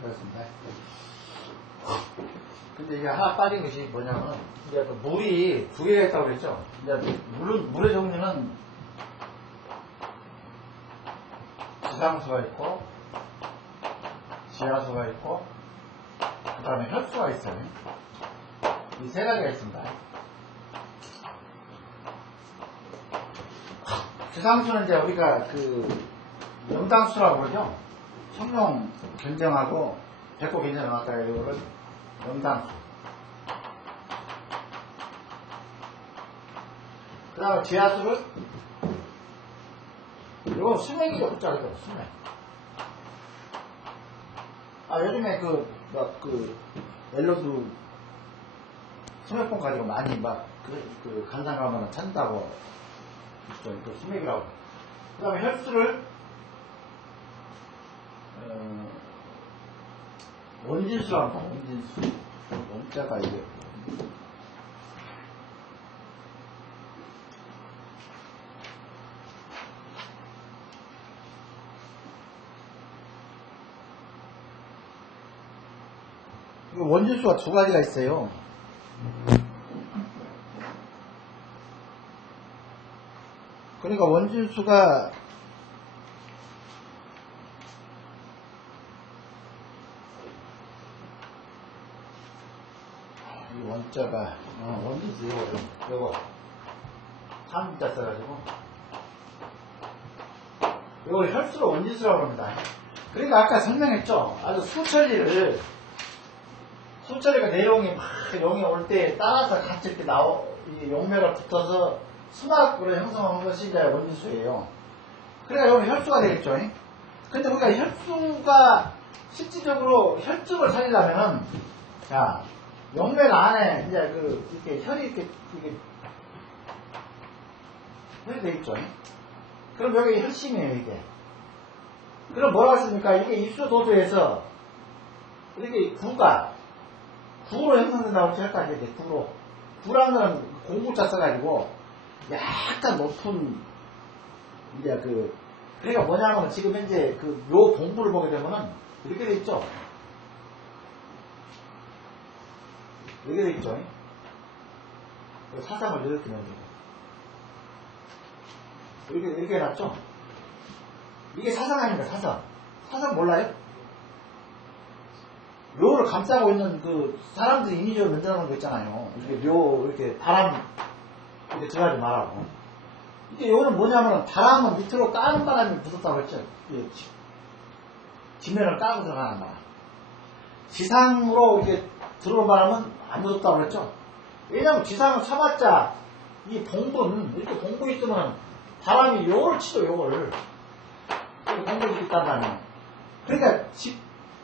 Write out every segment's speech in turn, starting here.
그렇습니다. 근데 이게 하나 빠진 것이 뭐냐면, 이제 물이 두 개가 있다고 그랬죠? 이제 물의 종류는 지상수가 있고, 지하수가 있고, 그 다음에 혈수가 있어요. 이 세 가지가 있습니다. 지상수는 이제 우리가 염당수라고 그러죠? 청룡 견정하고 백호 견정을 아까 이거를 염당수. 그 다음에 지하수를 이거 수맥이죠, 붙자고요, 수맥. 요즘에 멜로드 수맥봉 가지고 많이 간장 가면 찾는다고 그 수맥이라고. 그 다음에 혈수를 원진수라고 합니다. 원진수. 원자가 이게 원진수가 두 가지가 있어요. 그러니까 원진수가 이 원자가 원진수 요거 3자 써가지고 요거 혈수를 원진수라고 합니다. 그러니까 아까 설명했죠. 아주 수처리가 내용이 용이 올 때 따라서 같이 이렇게 이 용매가 붙어서 수막으로 형성하는 것이 이제 원진수예요. 그러니까 여기 혈수가 되겠죠. 근데 우리가 혈수가 실질적으로 혈증을 살리려면은, 자, 용매가 안에 이제 이렇게 혈이 이렇게 혈이 되겠죠. 그럼 여기 혈심이에요, 이게. 그럼 뭐라고 했습니까? 이게 입수도도에서 이렇게 구로 형성된다고 생각하죠. 이제 구로. 구라는 건 공구자 써가지고 약간 높은 이제 그러니까 뭐냐면 지금 현재 요 공부를 보게 되면은 이렇게 돼 있죠. 이렇게 돼 있죠. 사상을 이렇게 넣어주고 이렇게 해놨죠. 이게 사상 아닙니까? 사상 몰라요? 묘를 감싸고 있는 사람들이 인위적으로 만들어놓은 거 있잖아요. 이렇게 이렇게 바람 이렇게 들어가지 말라고. 이게 요거는 뭐냐면 바람은 밑으로 까는 바람이 붙었다고 했죠. 지면을 까고 들어가는 바람. 지상으로 이렇게 들어오는 바람은 안 붙었다고 그랬죠. 왜냐면 지상을 쳐봤자 이 봉분, 이렇게 봉분 있으면 바람이 요걸 치죠, 요걸. 봉분이 있단 말이에요. 그러니까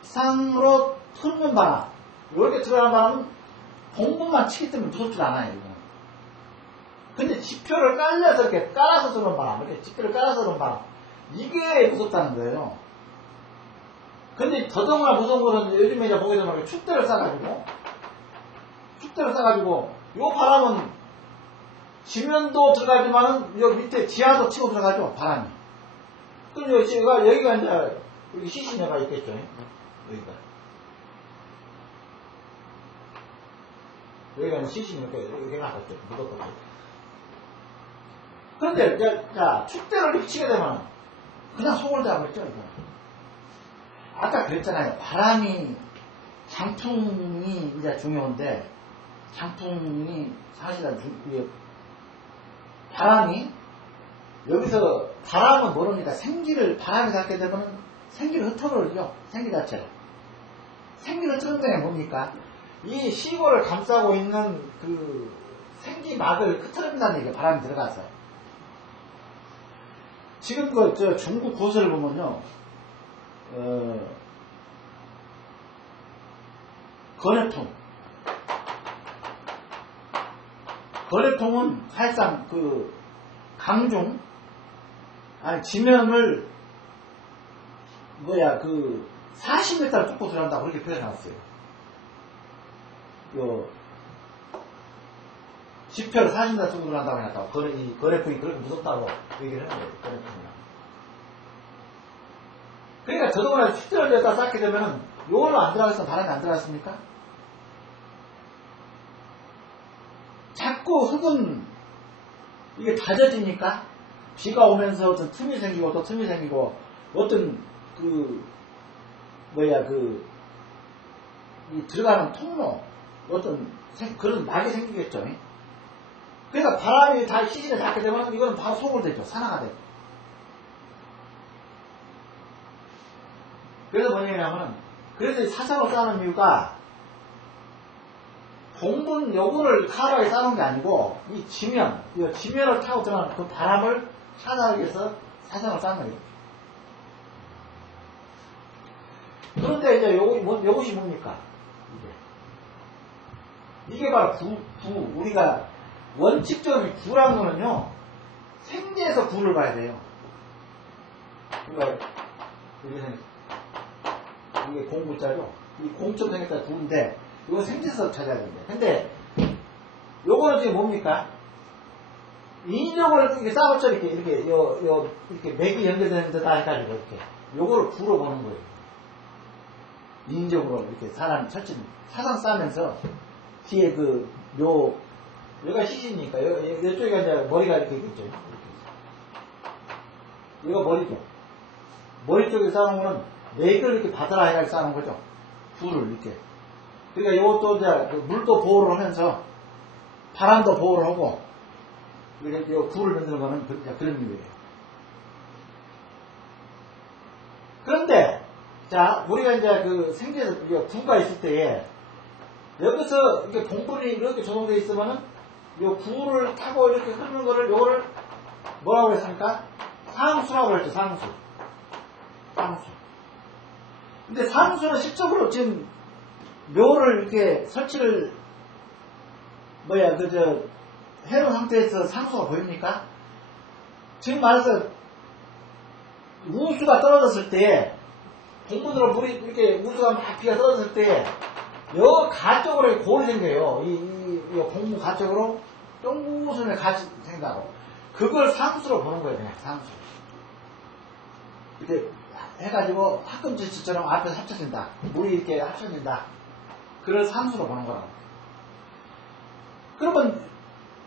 지상으로 흐르는 바람, 이렇게 들어가는 바람은 봉분만 치기 때문에 무섭지 않아요, 이거. 근데 지표를 깔려서 이렇게 깔아서 들어오는 바람, 이렇게 지표를 깔아서 들어오는 바람, 이게 무섭다는 거예요. 근데 더더구나 무서운 것은 요즘에 이제 보게 되면 축대를 싸가지고, 요 바람은 지면도 들어가지만은 요 밑에 지하도 치고 들어가죠, 바람이. 그럼 여기가 이제, 여기 시신녀가 있겠죠, 여기가 시신이 이렇게 해놨겠죠, 묻었겠죠. 그런데, 축대를 이렇게 치게 되면, 그냥 속을 잡겠죠, 이거. 아까 그랬잖아요. 장풍이 이제 중요한데, 장풍이 사실은 바람이, 여기서 바람은 모릅니다. 바람이 닿게 되면 생기를 흩어버리죠. 생기 자체를. 생기를 흩어버리는 게 뭡니까? 이 시골을 감싸고 있는 생기막을 흩어진다는 얘기가 바람이 들어가서. 지금 중국 구슬을 보면요, 거래통은 사실상 지면을 40m를 뚫고 들어간다고 그렇게 표현해놨어요. 지표를 40m 뚫고 들어간다고 해놨다고. 이 그래프이 그렇게 무섭다고 얘기를 하는 거예요. 그래프가. 그러니까 더더구나 축제를 여기다 쌓게 되면은 요걸로 안 들어가겠으면 바람이 안 들어갔습니까? 자꾸 흙은 이게 다져지니까 비가 오면서 어떤 틈이 생기고 또 틈이 생기고 어떤 이 들어가는 통로 어떤 그런 막이 생기겠죠. 그러니까 바람이 다 시즌에 닿게 되면 이거는 바로 소굴되죠. 산화가 되죠. 그래서 뭐냐면 그래서 이 사상으로 쌓는 이유가 봉분 요구를 카라에 쌓는 게 아니고 이 지면을 타고 들어가는 그 바람을 차단하기 위해서 사상을 쌓는 거예요. 그런데 이제 요것이 뭡니까? 이게 바로 우리가 원칙적으로 구라는 거는요, 생제에서 구를 봐야 돼요. 이게 공구자죠? 이 공처럼 생겼다 구인데, 이건 생제에서 찾아야 됩니다. 근데, 요거는 지금 뭡니까? 인위적으로 이렇게 싸웠죠? 이렇게 맥이 연결되는 데다 해가지고, 이렇게. 요거를 구로 보는 거예요. 인위적으로 이렇게 사람 사상 싸면서, 뒤에 여기가 시신이니까, 이쪽에 이제 머리가 이렇게 있겠죠. 이거 머리죠. 머리 쪽에 싸는 거는 맥을 이렇게 받아라 해가지고 싸는 거죠. 불을 이렇게. 그러니까 이것도 이제 물도 보호를 하면서, 바람도 보호를 하고, 이렇게 불을 만드는 거는 그런 의미예요. 그런데, 자, 우리가 이제 생제에서 구가 있을 때에, 여기서 이렇게 봉분이 이렇게 조성되어 있으면은 요 구를 타고 이렇게 흐르는 거를 요거를 뭐라고 했습니까? 상수라고 했죠. 상수. 근데 상수는 실적으로 지금 묘를 이렇게 설치를 해놓은 상태에서 상수가 보입니까? 지금 말해서 우수가 떨어졌을 때 봉분으로 물이 이렇게 우수가 막 비가 떨어졌을 때 여 가쪽으로 골이 생겨요. 이 공무 가쪽으로 쫑구순의 가시 생긴다고. 그걸 상수로 보는 거예요. 그냥 상수. 이렇게 해가지고 화끈지처럼 앞에서 합쳐진다. 물이 이렇게 합쳐진다. 그걸 상수로 보는 거라고. 그러면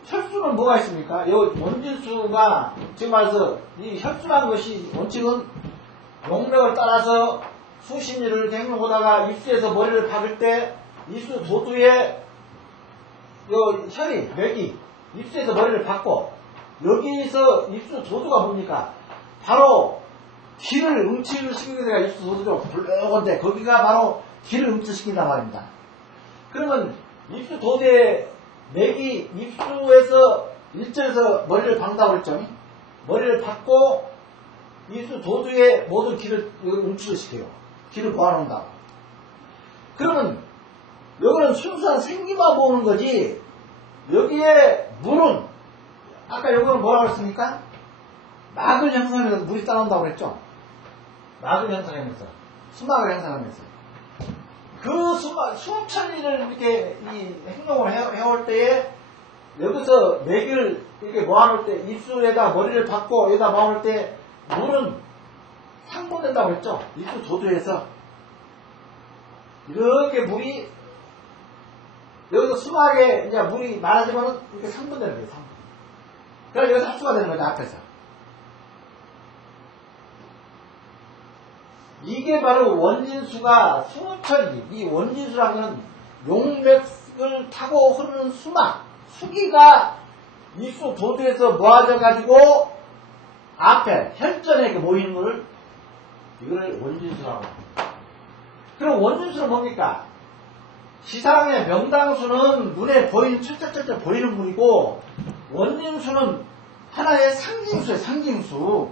혈수는 뭐가 있습니까? 이 원진수가 지금 말해서 이 혈수라는 것이 원칙은 용맥을 따라서 수십 리를 갱롱하다가 입수에서 머리를 박을 때 입수 도두에 혈이, 맥이 입수에서 머리를 박고 여기서 입수 도두가 뭡니까? 바로 기를 응치를 시키는 데가 입수 도두죠. 불러건데 거기가 바로 기를 응치시킨단 말입니다. 그러면 입수 도두에 맥이 입수에서 일절에서 머리를 박는다고 그랬죠. 머리를 박고 입수 도두에 모든 기를 응치를 시켜요. 기를 모아놓는다고. 그러면 여기는 순수한 생기만 모으는 거지 여기에 물은 아까 여기는 뭐라고 했습니까? 막을 형성하면서 물이 따라온다고 그랬죠? 막을 형성하면서 수막을 형성하면서 그 수천리를 이렇게 이 행동을 해올 때에 여기서 맥을 이렇게 모아놓을 때 입술에다 머리를 박고 여기다 모아놓을 때 물은 상봉된다고 했죠? 입수 도두에서 이렇게 물이 여기서 수막에 이제 물이 많아지면은 이렇게 상분되는 거예요. 상분. 그래서 여기서 합수가 되는 거죠. 앞에서. 이게 바로 원진수가 수천리. 이 원진수라는 건 용맥을 타고 흐르는 수막, 수기가 입수 도두에서 모아져 가지고 앞에 혈전에 모이는 걸 이거를 원진수라고 합니다. 그럼 원진수는 뭡니까? 지상의 명당수는 눈에 보이는 철철철철 보이는 물이고 원진수는 하나의 상징수예요. 상징수.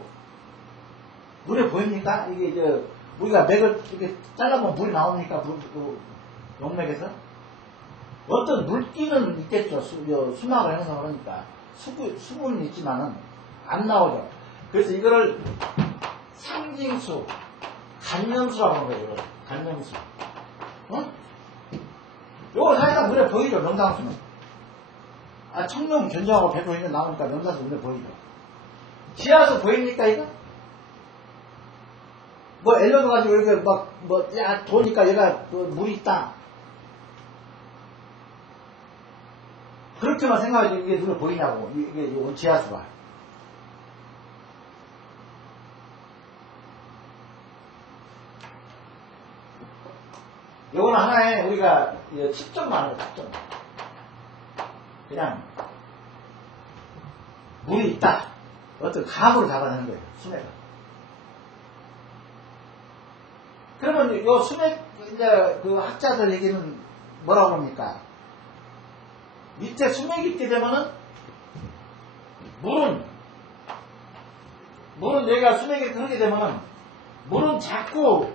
눈에 보입니까? 이게 이제 우리가 맥을 이렇게 잘라보면 물이 나옵니까? 용맥에서? 어떤 물기는 있겠죠. 수막을 형성을 하니까. 수분은 있지만은 안 나오죠. 그래서 이거를 상징수, 간염수라고 하는 거예요. 간염수. 응? 요거 사실상 눈에 보이죠, 명상수는. 아, 청룡 견정하고 100% 나오니까 명상수 눈에 보이죠. 지하수 보입니까, 이거? 뭐, 엘러도 가지고 이렇게 야, 도니까 얘가 물이 있다. 그렇게만 생각하지, 이게 눈에 보이냐고. 이게 지하수가. 요거는 하나에 우리가 측정만 하는 거예요, 측정. 그냥, 물이 있다. 어떤 감으로 잡아내는 거예요, 수맥을. 그러면 요 수맥, 이제 그 학자들 얘기는 뭐라고 합니까? 밑에 수맥이 있게 되면은, 물은 여기가 수맥이 흐르게 되면은, 물은 자꾸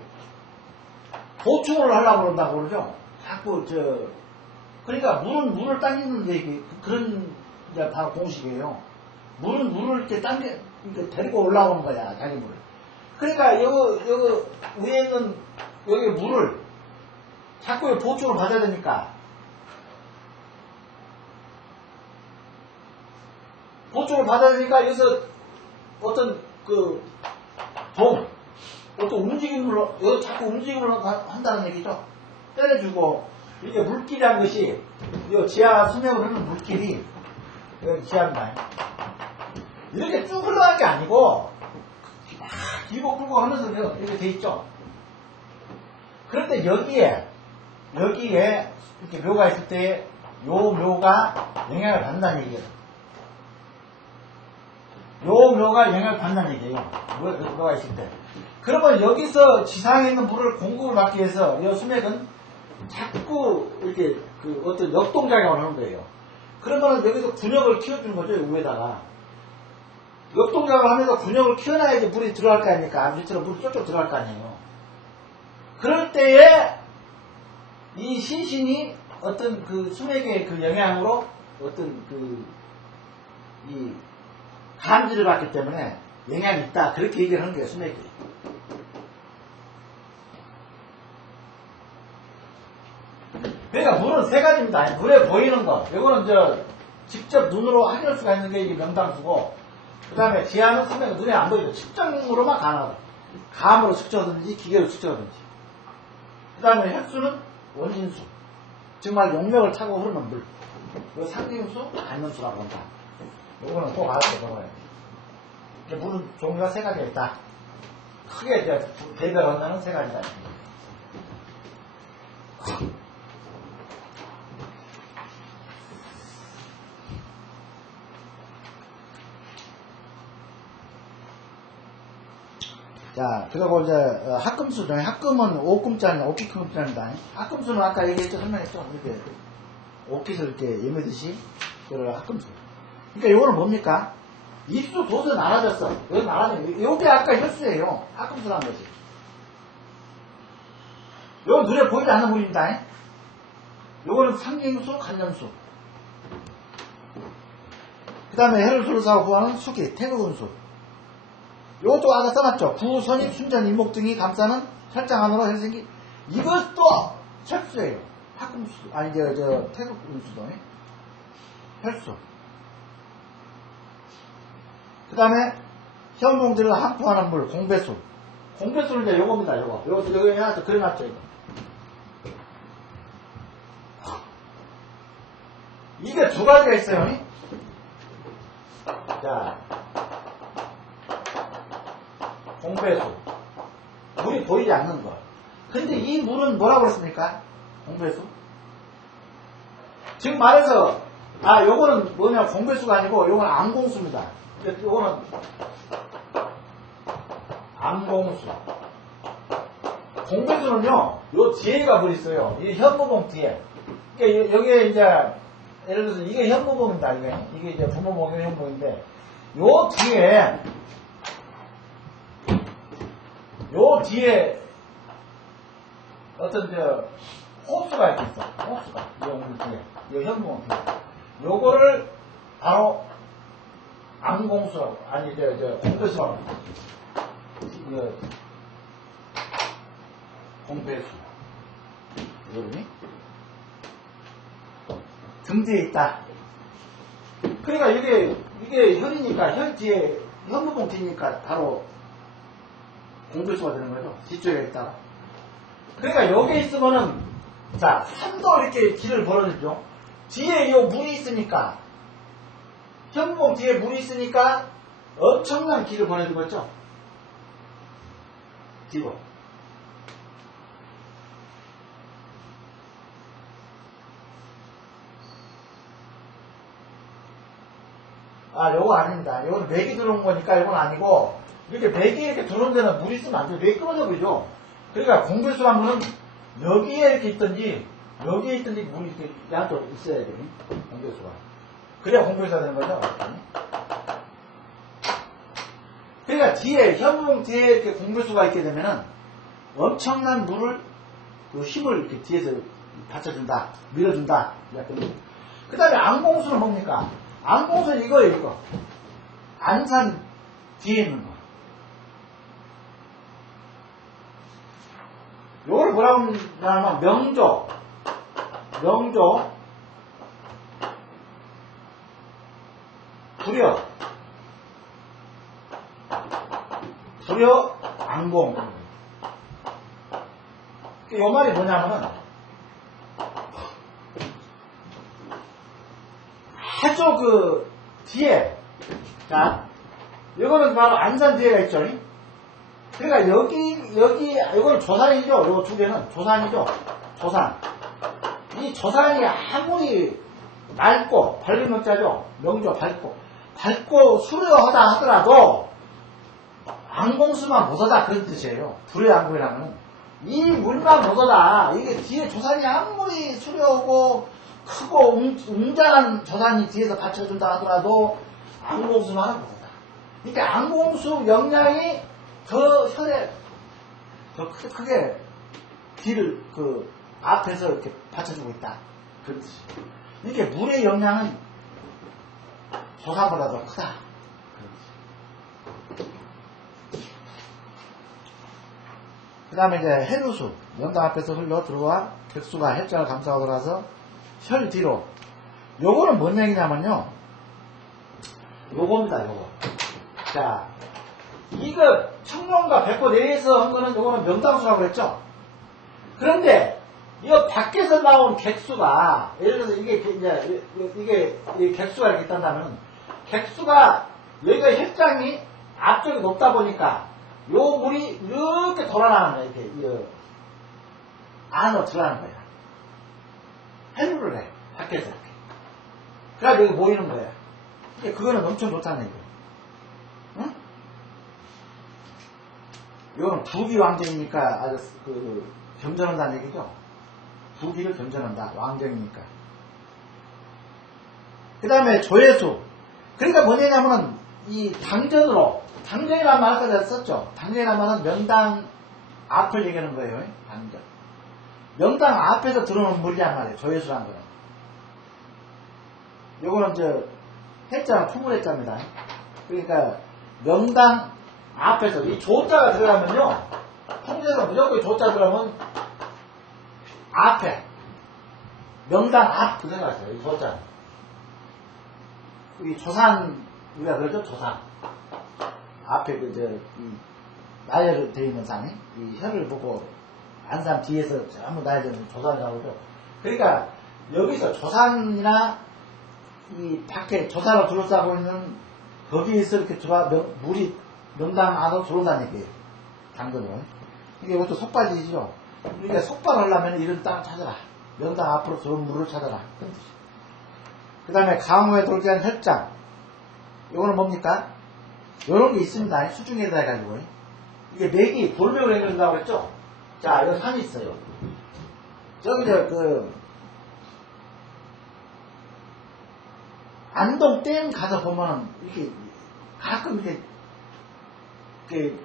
보충을 하려고 그런다고 그러죠. 자꾸, 그러니까 물은 물을 당기는데, 이게 그런, 이제 바로 공식이에요. 물은 물을 이렇게 이렇게 데리고 올라오는 거야, 자기 물을. 그러니까, 여기 위에 있는, 여기 물을 자꾸 보충을 받아야 되니까, 보충을 받아야 되니까, 여기서 어떤 어떤 움직임을, 여기 자꾸 움직임을 한다는 얘기죠. 때려주고, 이게 물길이란 것이, 이 지하 수맥으로 흐르는 물길이, 여기 지하입니다. 이렇게 쭉 흘러갈 게 아니고, 막 길고 끌고 하면서 이렇게 돼 있죠. 그런데 여기에 이렇게 묘가 있을 때, 요 묘가 영향을 받는다는 얘기예요. 요 묘가 영향을 받는다는 얘기예요. 묘가 있을 때. 그러면 여기서 지상에 있는 물을 공급을 받기 위해서 이 수맥은 자꾸 이렇게 어떤 역동작용을 하는 거예요. 그러면 여기서 군역을 키워주는 거죠, 위에다가. 역동작을 하면서 군역을 키워놔야지 물이 들어갈 거 아닙니까? 밑으로 물이 쪽쪽 들어갈 거 아니에요. 그럴 때에 이 신신이 어떤 수맥의 영향으로 어떤 이 감지를 받기 때문에 영향이 있다. 그렇게 얘기를 하는 거예요, 수맥이. 그러니까 물은 세 가지입니다. 물에 보이는 거. 이거는 직접 눈으로 확인할 수가 있는 게 이게 명상수고, 그 다음에 지하는 수맥은 눈에 안 보이죠. 측정으로만 가능하다. 감으로 측정하든지 기계로 측정하든지. 그 다음에 혈수는 원진수. 정말 용맥을 타고 흐르는 물. 이거 상징수, 간염수라고 한다. 이거는 꼭 알아서 먹어야 돼. 물은 종류가 세 가지가 있다. 크게 대별한다는 세 가지가 있습니다. 자, 그리고 이제 합금수 중에 합금은 5금짜리, 5피금짜리입니다. 합금수는 아까 얘기했죠, 설명했죠. 이렇게 5핏을 이렇게 예매듯이 그걸 합금수. 그러니까 이거는 뭡니까? 입수 도서 나눠졌어. 여기 나눠져. 요게 아까 혈수예요. 합금수라는 거지. 요건 눈에 보이지 않는 물입니다. 요거는 상징수, 간염수. 그 다음에 혈수를 사고 구하는 수기, 태극은수. 요것도 아까 써놨죠. 구, 선입, 순전, 일목 등이 감싸는 혈장 안으로 혈생기. 이것도 혈수예요. 합금수. 아니, 태극은수도. 혈수. 그 다음에 현봉들을 함포하는 물, 공배수. 공배수는 이제 요겁니다, 요거. 여기 해놨죠. 그려놨죠, 이거. 이게 두 가지가 있어요. 자. 공배수. 물이 보이지 않는 거. 근데 이 물은 뭐라고 그랬습니까? 공배수? 지금 말해서, 요거는 뭐냐, 공배수가 아니고, 요거는 암공수입니다. 요거는, 암공수. 공배수는요, 요 뒤에가 물이 있어요. 이 현무봉 뒤에. 그러니까 여기에 이제, 예를 들어서 이게 현무봉입니다, 이게 이제 부모봉이 현무봉인데, 요 뒤에 어떤 호수가 있어. 호수가. 요 뒤에. 요 현무봉 뒤에. 요거를 바로 암공수라고. 아니, 공배수라고. 공배수. 이거니? 등 뒤에 있다. 그러니까 이게 혈이니까, 혈 뒤에, 혈무봉 뒤니까 바로 공배수가 되는 거죠. 뒤쪽에 있다가. 그러니까 여기 있으면은, 자, 산도 이렇게 길을 벌어주죠. 뒤에 요 물이 있으니까, 혈무봉 뒤에 물이 있으니까 엄청난 길을 벌어주고 있죠. 뒤로. 아, 요거 아닙니다. 요건 맥이 들어온 거니까 이건 아니고, 이렇게 맥이 이렇게 들어온 데는 물이 있으면 안 돼요. 맥이 끊어져 보이죠? 그러니까 공배수 한 분은 여기에 이렇게 있든지, 여기에 있든지 물이 이렇게 양쪽 있어야 돼요. 공배수가. 그래야 공배수가 되는 거죠. 그러니까 뒤에, 혈무봉 뒤에 이렇게 공배수가 있게 되면은 엄청난 물을, 그 힘을 이렇게 뒤에서 받쳐준다. 밀어준다. 그 다음에 안공수는 뭡니까? 안공수는 이거예요, 이거. 안산 뒤에 있는 거. 요걸 뭐라고 하냐면, 명조, 불여, 안공. 요 말이 뭐냐면은, 아주 그 뒤에, 자, 이거는 바로 안산 뒤에가 있죠. 그러니까 여기 이거는 조산이죠. 요거 두 개는 조산이죠. 조산. 이 조산이 아무리 맑고 밝은 명자죠. 명조 밝고 수려하다 하더라도 안공수만 못하다 그런 뜻이에요. 불의 안공이라면 이 물만 못하다. 이게 뒤에 조산이 아무리 수려하고 크고 웅장한 조산이 뒤에서 받쳐준다 하더라도 안공수만은 못하다. 그러니까 안공수 영향이 더 혈에 더 크게 길을 그 앞에서 이렇게 받쳐주고 있다. 그런 뜻이에요. 이렇게 물의 영향은 조산보다 더 크다. 그 다음에 이제 해루수, 명당 앞에서 흘러 들어와 객수가 혈장을 감싸고 돌아서 혈 뒤로. 요거는 뭔 얘기냐면요. 요겁니다, 요거. 자, 이거 청룡과 백호 내에서 한 거는 요거는 명당수라고 그랬죠? 그런데, 이거 밖에서 나온 객수가, 예를 들어서 이게 객수가 이렇게 있단다면, 객수가, 여기가 혈장이 앞쪽이 높다 보니까, 요 물이 이렇게 돌아나는 거야, 이렇게, 안으로 들어가는 거야. 해루를 해, 밖에서 이렇게. 그래가지고 여기 모이는 거야. 그거는 엄청 좋다는 얘기야. 응? 이거는 부기 왕정이니까 아주 겸전한다는 얘기죠. 부기를 겸전한다. 왕정이니까. 그 다음에 조회수. 그러니까 뭐냐면은 이 당전이란 말 아까 제가 썼죠. 당전이란 말은 명당 앞을 얘기하는 거예요. 당전. 명당 앞에서 들어오는 물이란 말이에요. 조회수란 거는. 요거는 해자는 투물해자입니다. 그러니까 명당 앞에서 이 조자가 들어가면요. 통제에서 무조건 조자 들어가면 앞에 명당 앞 들어가죠. 이 조자. 이 조산 우리가 그러죠. 조산 앞에 이 나열되어 있는 산이 이 혀를 보고 안산 뒤에서 전부 나열되어 있는 조산이라고 그러죠. 그러니까 여기서 조산이나 이 밖에 조산을 둘러싸고 있는 거기에서 이렇게 물이 명당 안으로 들어온다는 얘기예요. 당근으로. 이게 이것도 속발이죠. 그러니까 속발을 하려면 이런 땅을 찾아라. 명당 앞으로 들어온 물을 찾아라. 그런 뜻이에요. 그 다음에 강호에 돌게 한 혈장. 이거는 뭡니까? 이런 게 있습니다. 수중에다 해가지고. 이게 맥이 돌맥으로 연결된다고 했죠? 자, 여기 산이 있어요. 저기 안동댐 가서 보면은 이렇게 가끔 이렇게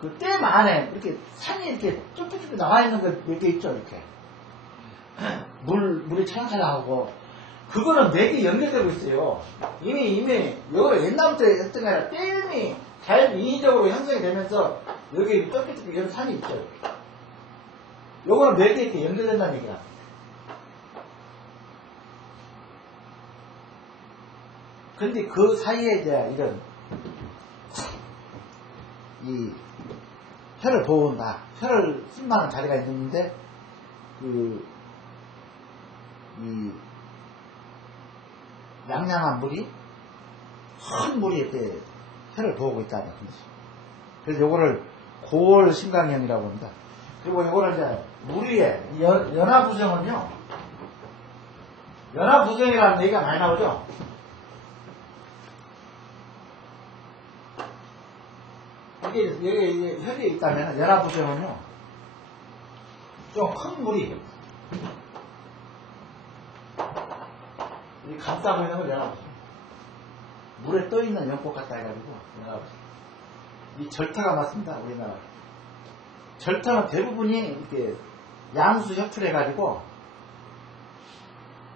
그 댐 안에 이렇게 산이 이렇게 쭉쭉쭉 나와 있는 거 몇 개 있죠, 이렇게. 물이 찰랑찰랑하고. 그거는 맥이 연결되고 있어요. 이미, 이거는 옛날부터 했던 게 아니라 댐이 잘 인위적으로 형성이 되면서 여기 쫓기쫓기 이런 산이 있죠. 요거는 몇 개 이렇게 연결된다는 얘기야. 근데 그 사이에 이제 이런 이 혀를 보온다. 혀를 숨만한 자리가 있는데 이 양양한 물이 큰 물이 이렇게 혀를 보고 있다는 거지. 그래서 요거를 고월심강염이라고 합니다. 그리고 요거를 이제 물 위에 연화부정은요, 연화부정이라는 얘기가 많이 나오죠. 이게 혈이 있다면 연화부정은요, 좀 큰 물이 감싸고 있는 걸 연화부정. 물에 떠있는 연꽃 같다 해가지고 연화부정. 이 절타가 맞습니다. 우리나라 절타는 대부분이 이렇게 양수 협출해가지고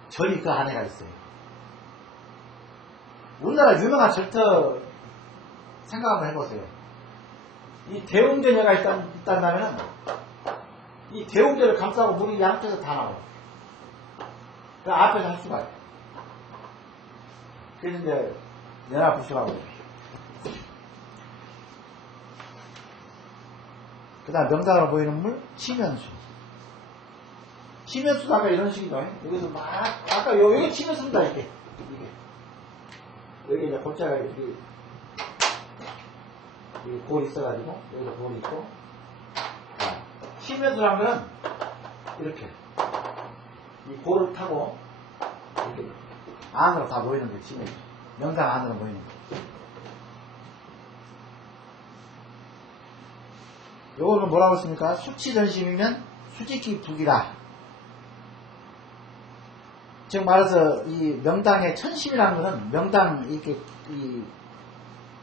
절이 그 안에가 있어요. 우리나라 유명한 절터 생각 한번 해보세요. 이 대웅전야가 있다면 이 대웅전을 감싸고 물이 양쪽에서 다 나와요. 그 앞에서 할 수가 있어요. 그래서 이제 연화부정하고 해요. 그 다음 명당으로 보이는 물, 치면수. 치면수도 아까 이런 식이죠. 여기서 막, 아까 여기 치면수입니다, 이게. 여기 이제 골자가 여기 골이 있어가지고, 여기서 골이 있고. 치면수란 거는, 이렇게. 이 골을 타고, 이렇게 안으로 다 모이는 거예요, 치면수. 명당 안으로 모이는 거예요. 요거는 뭐라고 했습니까? 수치전심이면 수직히 북이라. 즉 말해서 이 명당의 천심이라는 것은 명당 이렇게 이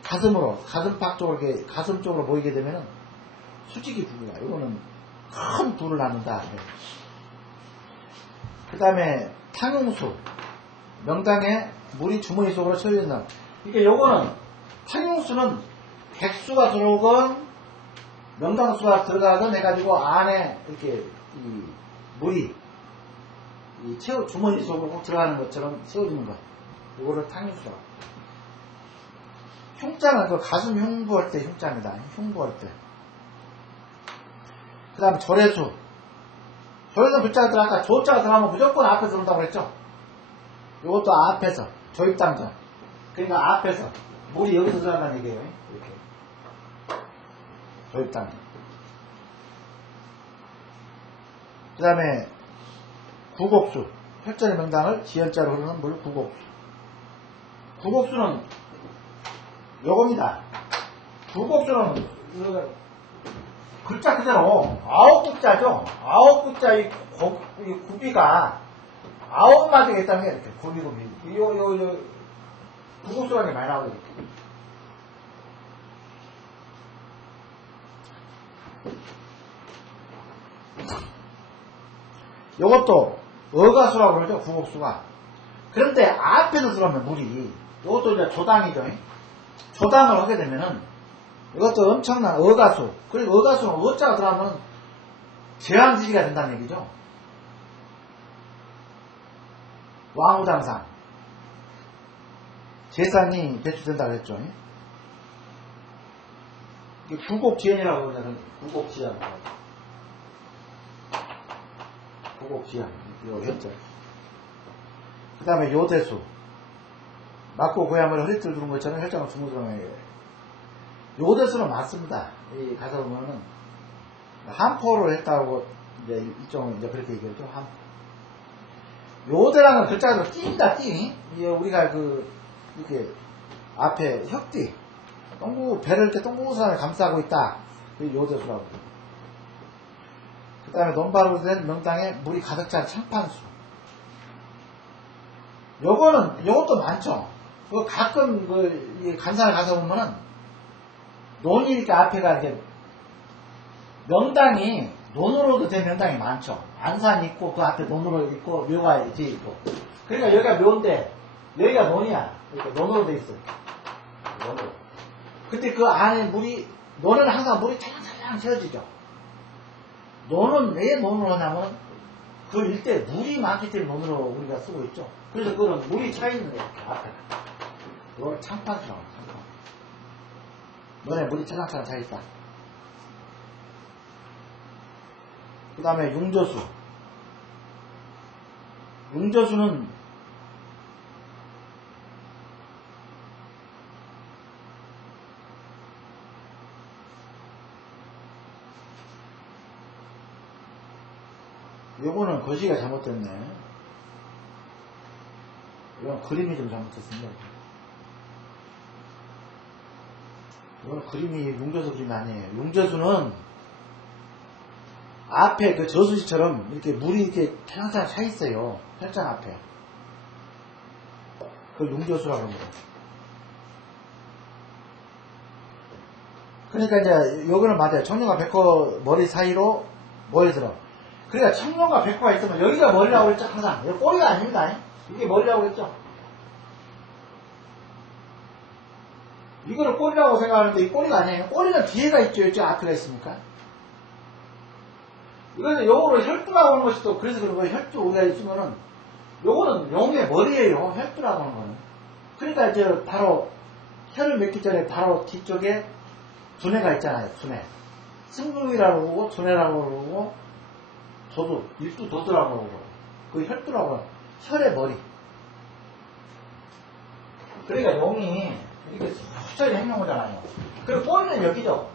가슴으로 가슴팍 쪽으로 이렇게 가슴 쪽으로 보이게 되면은 수직히 북이라. 요거는 큰 불을 낳는다. 그 다음에 탕용수. 명당에 물이 주머니 속으로 채워진다. 이게 요거는 탕용수는 백수가 들어오건 명당수가 들어가건 해가지고 안에 이렇게 이 물이 이 주머니 속으로 들어가는 것처럼 채워지는 거. 이거를 탕용수라고. 흉자는 그 가슴 흉부할 때 흉자입니다. 흉부할 때. 그 다음에 절해수. 절해수 글자가 들어가니까 조자가 들어가면 무조건 앞에서 온다고 그랬죠. 이것도 앞에서. 조입당전. 그러니까 앞에서. 물이 여기서 들어간다는 얘기예요. 이렇게. 조입당전. 그 다음에 구곡수. 혈전의 명당을 지혈자로 흐르는 물 구곡수. 구곡수는 요겁니다. 구곡수는 글자 그대로 9글자죠. 9글자 이 구비가 9마디가 있다는 게 이렇게 구비. 구곡수라는 게 많이 나오죠. 요것도 어가수라고 그러죠. 구곡수가. 그런데 앞에서 들어오면 물이 요것도 이제 조당이죠. 조당을 하게 되면은 이것도 엄청난 어가수. 그리고 어가수는 어자가 들어가면 제왕지리가 된다는 얘기죠. 왕우당상 재산이 배출된다고 했죠. 이게 구곡지연이라고 그러잖아요. 구곡지연. 구곡지연. 요 현재. 그 다음에 요대수. 맞고 고야물을 허리띠를 두른 것처럼 혈장을 주무르는 요대수는 맞습니다. 이 가서 보면은 한포를 했다고 이제 이쪽은 이제 그렇게 얘기하죠. 한포. 요대라는 글자가 띠입니다. 띠. 우리가 이렇게 앞에 혁띠. 배를 이렇게 동구산을 감싸고 있다. 요대수라고. 그 다음에 논바로 된 명당에 물이 가득 찬 창판수. 요것도 많죠. 가끔 간산을 가서 보면은 논이 이렇게 앞에가 이렇게 명당이 논으로도 된 명당이 많죠. 안산이 있고 그 앞에 논으로 있고 묘가 뒤에 있고. 그러니까 여기가 묘인데 여기가 논이야. 이렇게 논으로 돼 있어. 논으로. 근데 그 안에 논에는 항상 물이 찰랑찰랑 채워지죠. 논은 왜 논으로 하냐면 그 일대 물이 많기 때문에 논으로 우리가 쓰고 있죠. 그래서 그거는 물이 차 있는 거예요. 앞에. 이걸 창판이라고 해요. 창판. 논에 물이 차랑차랑 차 있다. 그 다음에 융저수. 융저수는 요거는 거시가 잘못됐네. 이건 그림이 좀 잘못됐습니다. 이건 그림이 융저수 그림이 아니에요. 융저수는 앞에 그 저수지처럼 이렇게 물이 이렇게 항상 차 있어요. 혈장 앞에. 그걸 융저수라고 합니다. 그러니까 이제 요거는 맞아요. 청룡과 백호 머리 사이로 머리 들어. 그러니까 청룡과 백호가 있으면 여기가 머리라고 그랬죠. 항상. 여기 꼬리가 아닙니다. 이게 머리라고 그랬죠. 이거를 꼬리라고 생각하는데 이 꼬리가 아니에요. 꼬리는 뒤에가 있죠. 이쪽 앞에가 있습니까? 이거는 요거를 혈두라고 하는 것이 또 그래서 그런 거예요. 혈두 우리가 있으면은 요거는 용의 머리예요. 혈두라고 하는 거는. 그러니까 이제 바로 혀를 맺기 전에 바로 뒤쪽에 두뇌가 있잖아요. 두뇌. 승두위라고 그러고 두뇌라고 그러고 도두, 일두 도두라고 그러고 그 혈두라고 하는 혈의 머리. 그러니까 용이 이렇게 수천이 행동하잖아요. 그리고 꼬리는 여기죠.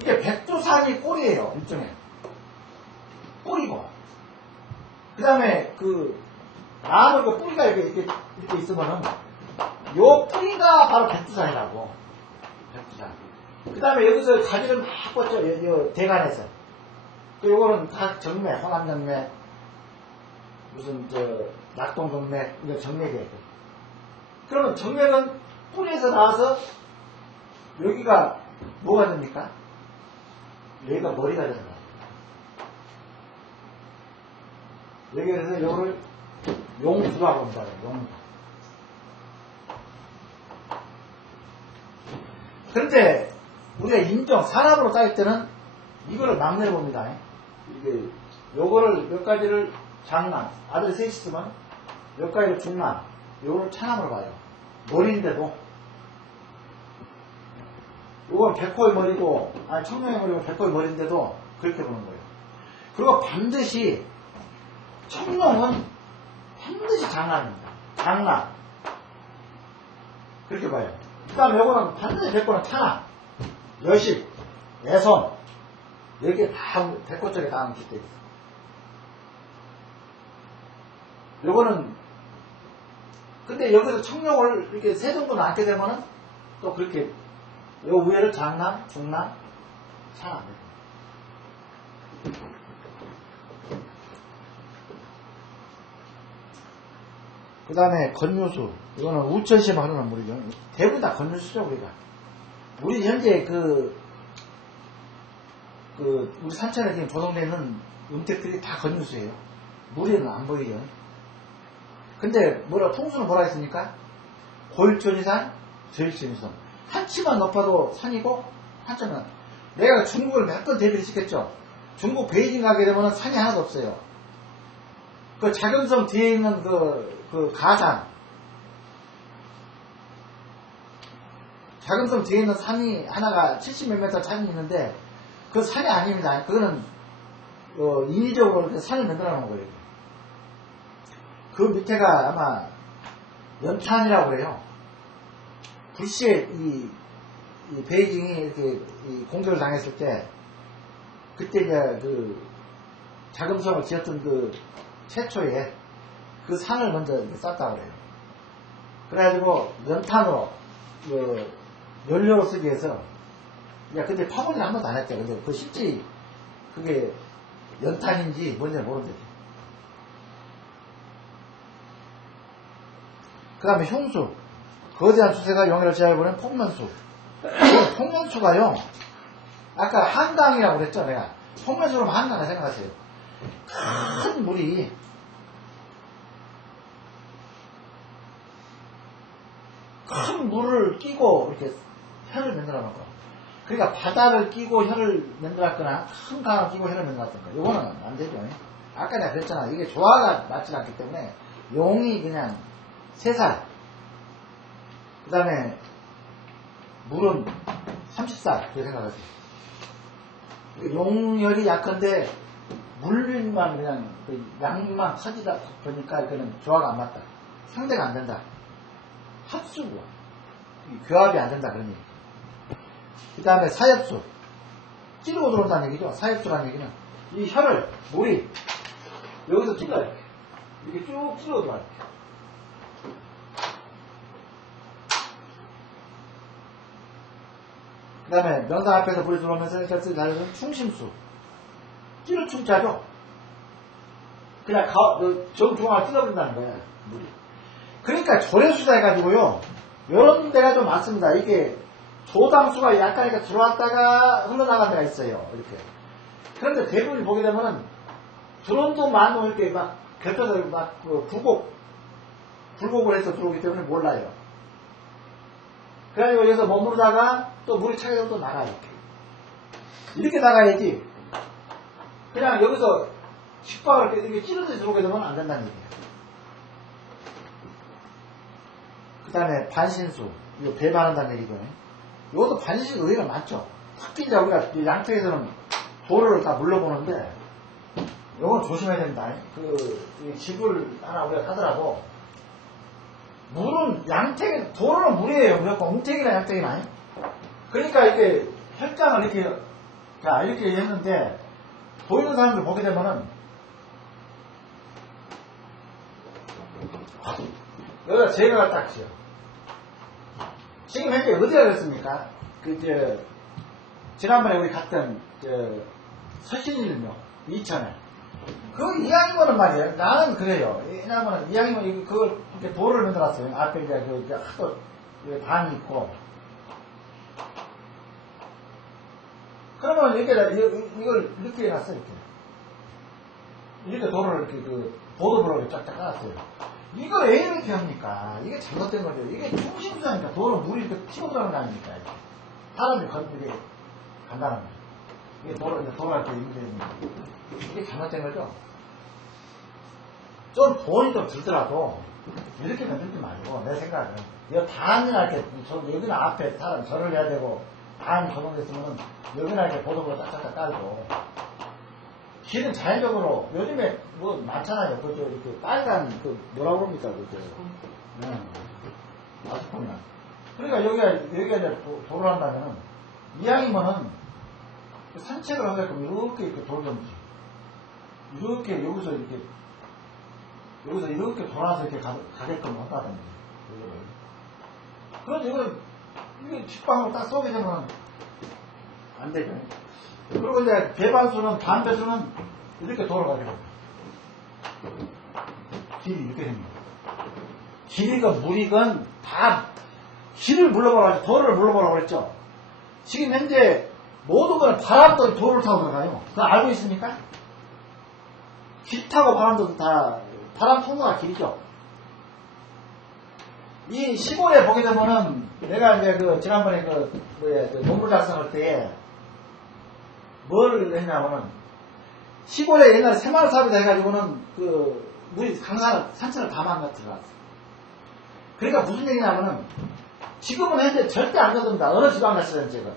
이게 백두산이 꼬리예요. 일종의. 뿌리고 그 다음에 그 나무 그 뿌리가 이렇게 있으면은 요 뿌리가 바로 백두산이라고. 백두산. 그 다음에 여기서 가지를 막 뻗죠. 요 대간에서. 그 요거는 각 정맥, 호남정맥, 무슨 낙동정맥, 이거 정맥이에요. 그러면 정맥은 뿌리에서 나와서 여기가 뭐가 됩니까? 여기가 머리가 되는 거야. 여기에서 요거를 용두라고 합니다. 용두. 그런데 우리가 인정, 사람으로 따질 때는 이거를 막내를 봅니다. 이게 요거를 몇 가지를 장남, 아들 셋이 있으면 몇 가지를 중남, 요거를 차남으로 봐요. 머리인데도 요건 백호의 머리고, 아니 청룡의 머리고 백호의 머리인데도 그렇게 보는 거예요. 그리고 반드시 청룡은 반드시 장남입니다. 장남. 그렇게 봐요. 그 다음에 요거는 반드시 백호는 차남, 여식, 애손. 여기에 다, 백호 쪽에 다 깃대 있어. 요거는, 근데 여기서 청룡을 이렇게 세 정도 낳게 되면은 또 그렇게, 요 위에를 장남, 중남, 차남. 그 다음에 건유수. 이거는 우천시에 하는 물이죠. 대부분 다 건유수죠, 우리가. 우리 현재 우리 산천에 지금 조성되어 있는 음택들이 다 건유수예요. 물에는 안 보이죠. 근데 통수는 뭐라 했습니까? 고일천이산, 저일천이산. 한치만 높아도 산이고, 한치만. 내가 중국을 몇 번 대비를 시켰죠. 중국 베이징 가게 되면 산이 하나도 없어요. 그 자금성 뒤에 있는 그 가산. 자금성 뒤에 있는 산이 하나가 70몇 미터 산이 있는데, 그 산이 아닙니다. 그거는, 인위적으로 산을 만들어 놓은 거예요. 그 밑에가 아마 연탄이라고 그래요. 불시에 이 베이징이 이렇게 공격을 당했을 때, 그때 이제 자금성을 지었던 최초에 그 산을 먼저 쌌다고 그래요. 그래가지고 연탄으로 연료로 쓰기 위해서, 근데 파본을 한 번도 안 했죠. 근데 실제 그게 연탄인지 뭔지 모르는데. 그 다음에 흉수. 거대한 수세가 용해를 제압해보는 폭면수. 폭면수가요, 아까 한강이라고 그랬죠, 내가. 폭면수로 하면 한강을 생각하세요. 큰 물이, 큰 물을 끼고 이렇게 편을 만들어 놓고. 그러니까 바닥을 끼고 혀를 만들었거나 큰 강을 끼고 혀를 만들었던가 요거는 안 되죠. 아까 내가 그랬잖아. 이게 조화가 맞지 않기 때문에 용이 그냥 3살 그 다음에 물은 30살 그렇게 생각하세요. 용열이 약한데 물만 그냥 그 양만 터지다 보니까 이거는 조화가 안 맞다. 상대가 안 된다. 합수고 교합이 안 된다 그런 얘기. 그 다음에 사엽수 찌르고 들어온다는 얘기죠. 사엽수라는 얘기는 이 혀를 물이 여기서 찔러요. 이렇게 쭉 찔러 들어가요. 그 다음에 명상 앞에서 물이 들어오면서 결승 자리는 충심수 찌를 충자죠. 그냥 정중앙을 찔러버린다는 거예요. 물이. 그러니까 조례수다 해가지고요. 이런 데가 좀 많습니다. 이게 조당수가 약간 이렇게 들어왔다가 흘러나간 데가 있어요. 이렇게. 그런데 대부분 보게 되면은 드론도 많고 이렇게 막 겹쳐서 막 굴곡을 해서 들어오기 때문에 몰라요. 그래가지고 여기서 머무르다가 또 물이 차게 되면 또 나가요. 이렇게 나가야지. 그냥 여기서 식박을 이렇게 찌르듯이 들어오게 되면 안 된다는 얘기예요. 그 다음에 반신수. 이거 배반한다는 얘기죠. 이것도 반신수 의외가 많죠. 특히 이제 우리가 양쪽에서는 돌을 다 물러보는데, 이건 조심해야 된다. 이 집을 하나 우리가 사더라도, 물은 양택이, 돌은 물이에요. 무조건 웅택이나 양택이나. 그러니까 이렇게 혈장을 이렇게, 자, 이렇게 했는데, 보이는 사람들 보게 되면은, 여기다 제거가 딱 지어. 지금 현재 어디가 그랬습니까? 지난번에 우리 갔던, 서신일묘, 이천에. 그 이왕이면은 말이에요. 나는 그래요. 왜냐면은 이왕이면 그걸 이렇게 돌을 만들었어요. 앞에 이제 하도 반이 있고. 그러면 이걸 이렇게 해놨어, 이렇게. 이렇게 돌을 이렇게 보도블록에 쫙쫙 깔았어요. 이걸 왜 이렇게 합니까? 이게 잘못된 거죠. 이게 중심수니까 돌은 물이 이렇게 튀고 들어가는 거 아닙니까? 사람들이 이게 간단한 거죠. 이게 돌을 이렇게 이게 잘못된 거죠. 좀 돈이 좀 들더라도 이렇게 만들지 말고 내 생각은 이거 단이나 이렇게 여기나 앞에 사람 절을 해야 되고 단 적용됐으면은 여기나 이렇게 보도블록 쫙쫙 깔고 길은 자연적으로 요즘에 뭐 많잖아요. 그죠? 이렇게 빨간 뭐라고 그럽니까? 그죠? 아스콘이나. 그러니까 여기가 이제 도를 한다면은 이왕이면은 산책을 하게끔 이렇게 돌던지 이렇게 여기서 이렇게 돌아서 이렇게 가게끔 한다든지. 그런데 이게 식빵으로 딱 쏘게 되면 안 되죠. 그리고 이제 배반수는 반배수는 이렇게 돌아가게 됩니다. 길이 이렇게 됩니다. 길이건 물이건 다 길을 물러보라고 돌을 물러보라고 그랬죠. 지금 현재 모든 건 바람도 돌을 타고 들어가요. 그거 알고 있습니까? 길 타고 바람도 다 바람 통로가 길이죠. 이 시골에 보게 되면은 내가 이제 지난번에 논문 작성할 때 뭘 했냐면은 시골에 옛날에 새마을 사업이다 해가지고는 물이 산천을 다 망가뜨려놨어. 그러니까 무슨 얘기냐면은 지금은 현재 절대 안 젖습니다. 어느 지방 갔어요 지금.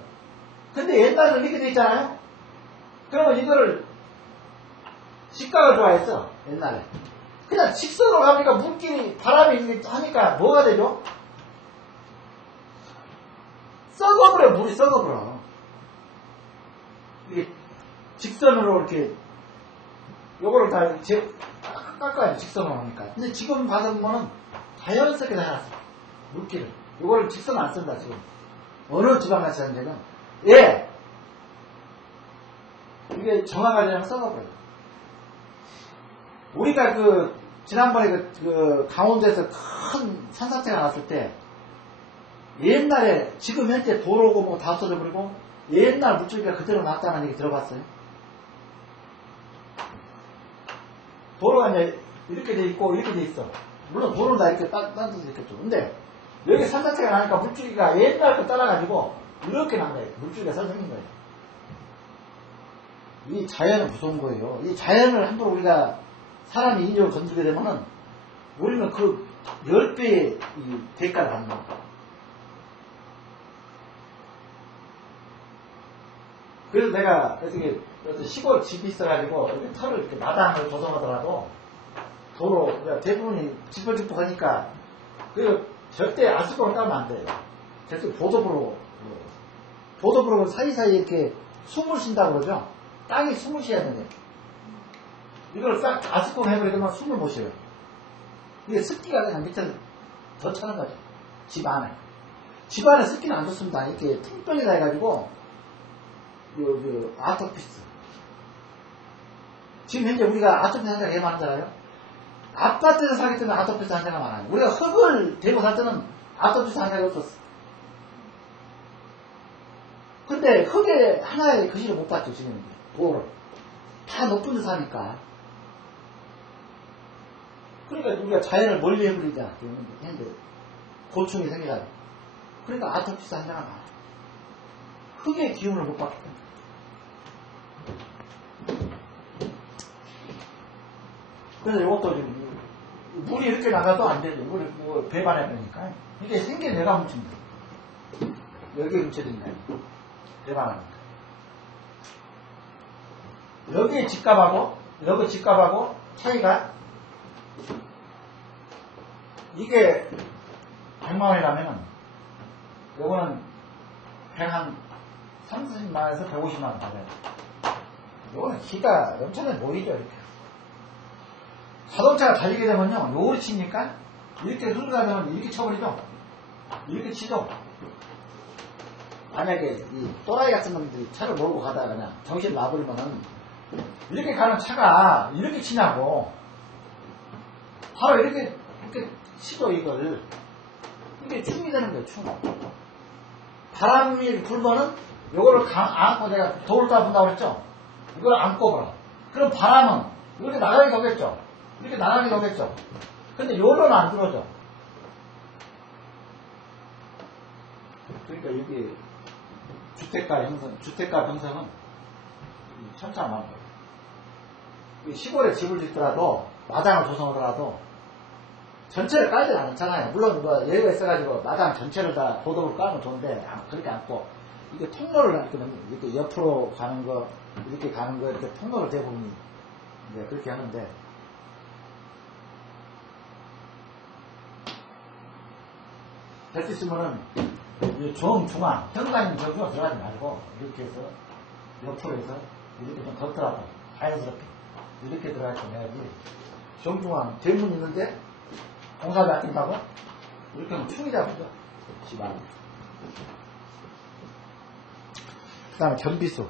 근데 옛날에는 이렇게 돼 있잖아요. 그러면 이거를 직각을 좋아했어 옛날에. 그냥 직선으로 가니까 물길이 바람이 하니까 뭐가 되죠? 썩어버려. 물이 썩어버려. 이게 직선으로 이렇게 요거를 다 깎아야죠. 직선으로 하니까. 근데 지금 받은 거는 자연스럽게 다 해놨어. 물길을. 요거를 직선 안 쓴다 지금. 어느 지방같이 현재는. 예. 이게 정화가 되면 썩어버려요. 우리가 지난번에 강원도에서 큰 산사태가 났을 때 옛날에 지금 현재 도로고 뭐 다 없어져 버리고 옛날 물줄기가 그대로 났다는 얘기 들어봤어요? 도로가 이제 이렇게 돼 있고 이렇게 돼 있어. 물론 도로는 다 이렇게 딴 데서 있겠죠. 근데 여기 산사태가 나니까 물줄기가 옛날 거 따라가지고 이렇게 난 거예요. 물줄기가 생긴 거예요. 이 자연은 무서운 거예요. 이 자연을 함부로 우리가 사람이 인격을 건드리게 되면은 우리는 그 10배의 이 대가를 받는 겁니다. 그래서 내가 어떻게 시골 집이 있어가지고 이렇게 털을 이렇게 마당을 조성하더라도 도로 대부분이 짚어짚어하니까 그 절대 아스콘을 따면 안 돼요. 절대 보도브로 사이사이 이렇게 숨을 쉰다고 그러죠. 땅에 숨을 쉬어야 되는데 이걸 싹 아스콘 해버리면 숨을 못 쉬어요. 이게 습기가 그냥 밑에 더 차는 거죠. 집 안에. 집 안에 습기는 안 좋습니다. 이렇게 퉁병이다 해가지고 아토피스. 지금 현재 우리가 아토피스 환자가 왜 많잖아요. 아파트에서 살기 때문에 아토피스 환자가 많아요. 우리가 흙을 대고 살 때는 아토피스 환자가 없었어. 근데 흙에 하나의 거실을 못 봤죠, 지금. 도를. 다 높은 데 사니까. 그러니까 우리가 자연을 멀리 해버리자. 했는데, 고충이 생겨가지고. 그러니까 아토피스 환자가 많아요. 흙의 기운을 못 받기 때문에. 그래서 이것도 지금 물이 이렇게 나가도 안 되죠. 물이 뭐 배반해야 되니까. 이게 생긴 내가 뭉칩니다. 여기에 뭉쳐진다. 배반합니다. 여기에 집값하고 여기 집값하고 차이가 이게 100만원이라면 요거는 30만원에서 150만원 받아요. 요거는 기가 엄청나게 모이죠. 이렇게. 자동차가 달리게 되면요, 요리 치니까 이렇게 흘러가면 이렇게 쳐버리죠. 이렇게 치죠. 만약에 이 또라이 같은 놈들이 차를 몰고 가다가 그냥 정신을 놔버리면은 이렇게 가는 차가 이렇게 치냐고. 바로 이렇게 치죠, 이걸. 이게 충이 되는 거예요, 충. 바람이 불면은 요거를 안고 내가 돌을 따분다고 그랬죠? 이걸 안고 봐라. 그럼 바람은 이렇게 나가게 되겠죠? 이렇게 나가게 되겠죠? 근데 요로는 안 들어오죠? 그러니까 여기 주택가 형성은 천차만별. 시골에 집을 짓더라도, 마당을 조성하더라도, 전체를 깔지 않잖아요. 물론 뭐 예외가 있어가지고 마당 전체를 다 보도를 까면 좋은데, 그렇게 않고, 이게 통로를 이렇게 옆으로 가는 거, 이렇게 가는 거, 이렇게 통로를 대부분 이제 그렇게 하는데, 될 수 있으면은, 중앙, 현관인 저기로 들어가지 말고, 이렇게 해서, 옆으로 해서, 이렇게 좀 걷더라도, 자연스럽게, 이렇게 들어가서 해야지, 정중앙, 대문 있는데, 공사비 안 뜬다고? 이렇게 하면 충이 잡죠. 집안. 그 다음에 견비수.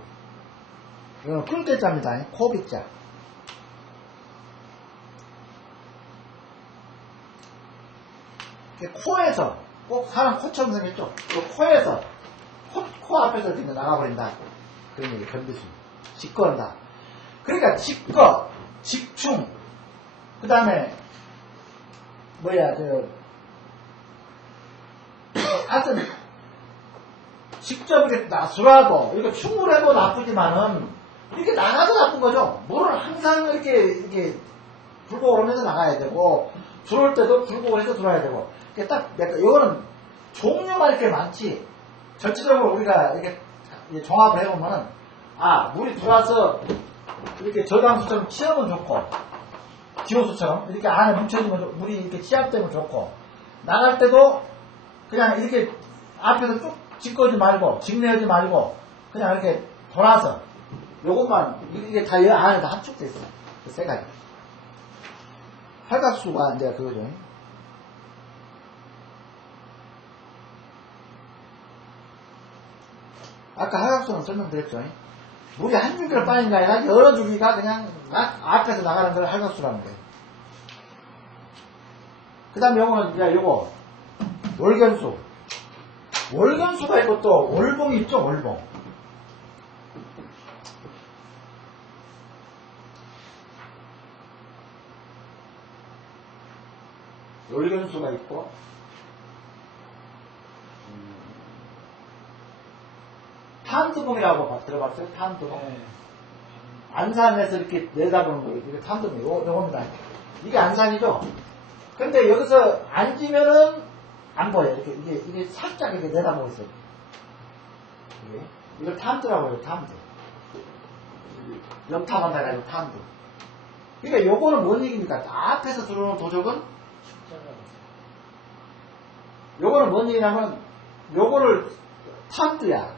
이건 꿀대자입니다. 코빗자. 코에서, 꼭 사람 코처럼 생겼죠? 코에서, 코 앞에서 이렇게 나가버린다. 그런 얘기, 견비수. 직거한다. 그러니까 직거, 직충, 그 다음에, 하여튼, 직접 이렇게 나수라도, 이렇게 충을 해도 나쁘지만은, 이렇게 나가도 나쁜 거죠. 물을 항상 이렇게 불고 오르면서 나가야 되고, 들어올 때도 불고 해서 들어와야 되고, 이게 딱, 이거는 종류가 이렇게 많지, 전체적으로 우리가 이렇게 종합을 해보면은, 물이 들어와서 이렇게 저장수처럼 치우면 좋고, 기호수처럼 이렇게 안에 뭉쳐지면 물이 이렇게 취합되면 좋고, 나갈 때도 그냥 이렇게 앞에서 쭉 짚거지 말고, 직내하지 말고, 그냥 이렇게 돌아서, 요것만, 이게 다 이 안에 다 합축돼 있어요. 그 세 가지. 활각수가 이제 그거죠. 아까 활각수는 설명드렸죠. 물이 한 줄기를 빠진 게 아니라 여러 줄기가 그냥 앞에서 나가는 걸 활각수라는 거예요. 그 다음에 요거는 이제 요거 월견수. 월견수가 있고 또 월봉이 있죠. 월봉. 월견수가 있고 탄두봉이라고 들어봤어요? 탄두봉. 네. 안산에서 이렇게 내다보는 거예요. 이게 탄두봉. 요겁니다. 이게 안산이죠? 근데 여기서 앉으면은 안 보여요. 이게 살짝 이렇게 내다보고 있어요. 이걸 탄두라고 해요. 탄두. 옆탑한다 해가지고 탄두. 그러니까 요거는 뭔 얘기입니까? 앞에서 들어오는 도적은 요거는 뭔 얘기냐면 요거를 탄두야.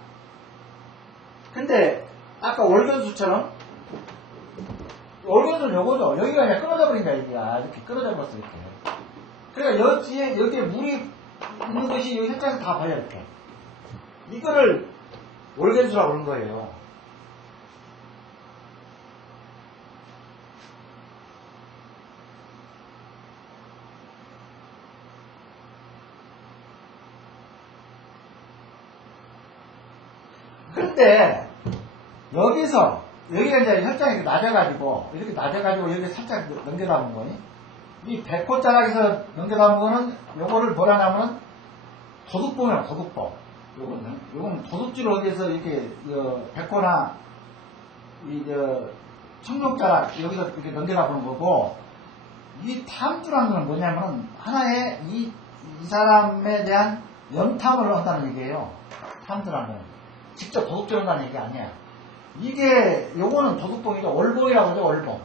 근데 아까 월견수처럼 월견수는 요거죠. 여기가 그냥 끊어져 버린다 얘기야. 이렇게 끊어져 버렸어 이렇게. 그러니까 여기에 물이 있는 것이 여기 현장에서 다 보여 이렇게. 이거를 월견수라고 그러는 거예요. 근데 여기가 이제 혈장이 낮아가지고 이렇게 낮아가지고 여기 살짝 넘겨나온 거니 이 백호자락에서 넘겨나온 거는 요거를 뭐라 하냐면 도둑봉이야 도둑봉. 요건 도둑질을 하기 위해서 이렇게 백호나 이 청룡자락 여기서 이렇게 넘겨나오는 거고 이 탐주라는 건 뭐냐면은 하나의 이 사람에 대한 연탐을 한다는 얘기예요. 탐주라는 건. 직접 도둑질 한다는 얘기 아니야. 이게 요거는 도둑봉이죠. 월봉이라고 하죠. 월봉.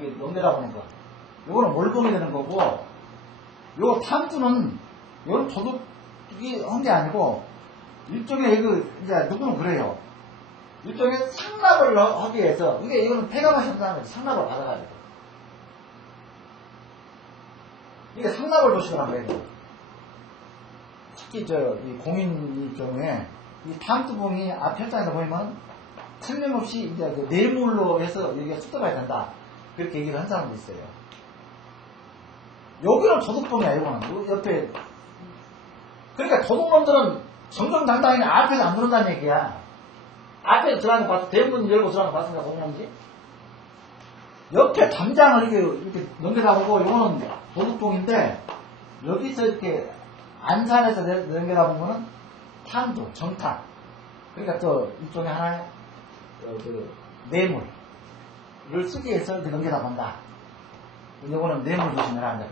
이렇게 넘겨다보는 거. 요거는 월봉이 되는 거고 요 탐주는 요런 도둑이 한 게 아니고 일종의 이제 누구는 그래요. 일종의 상납을 하기 위해서 이거는 폐가 마셨다는 거지. 상납을 받아가지고 이게 상납을 보시더란 거예요. 특히 이 공인일 경우에 이 탐두봉이 앞 혈장에서 보이면 틀림없이 이제 그 뇌물로 해서 여기가 쏟아가야 된다. 그렇게 얘기를 한 사람도 있어요. 여기는 도둑봉이야, 이거는. 옆에. 그러니까 도둑놈들은 정정당당히 앞에서 안 들어온다는 얘기야. 앞에 들어가는 거 봤어. 대문 열고 들어가는 거 봤습니까, 도둑놈인지? 옆에 담장을 이렇게 넘겨다보고, 이거는 도둑봉인데, 여기서 이렇게 안산에서 넘겨다본 거는 탄두, 정탄. 그러니까 또 일종의 하나의 뇌물을 쓰기 위해서 이렇게 넘겨다본다. 이거는 뇌물 조심해라 한다.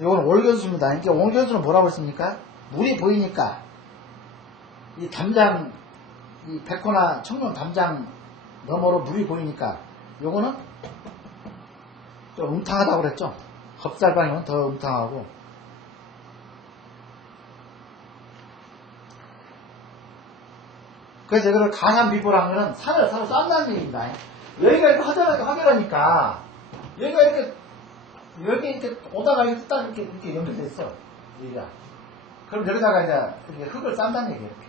이거는 월견수입니다. 그러니까 월견수는 뭐라고 했습니까? 물이 보이니까 이 담장, 이 백호나 청룡 담장 너머로 물이 보이니까 요거는 좀 웅탕하다고 그랬죠? 겁살방이면 더 웅탕하고. 그래서 이거를 가산비보라는 거는 산을 서로 싼다는 얘기입니다. 여기가 이렇게 확연하니까 여기가 이렇게 오다가 이렇게 딱 이렇게 연결돼 있어. 여기가. 그럼 여기다가 이제 흙을 싼다는 얘기예요. 이렇게.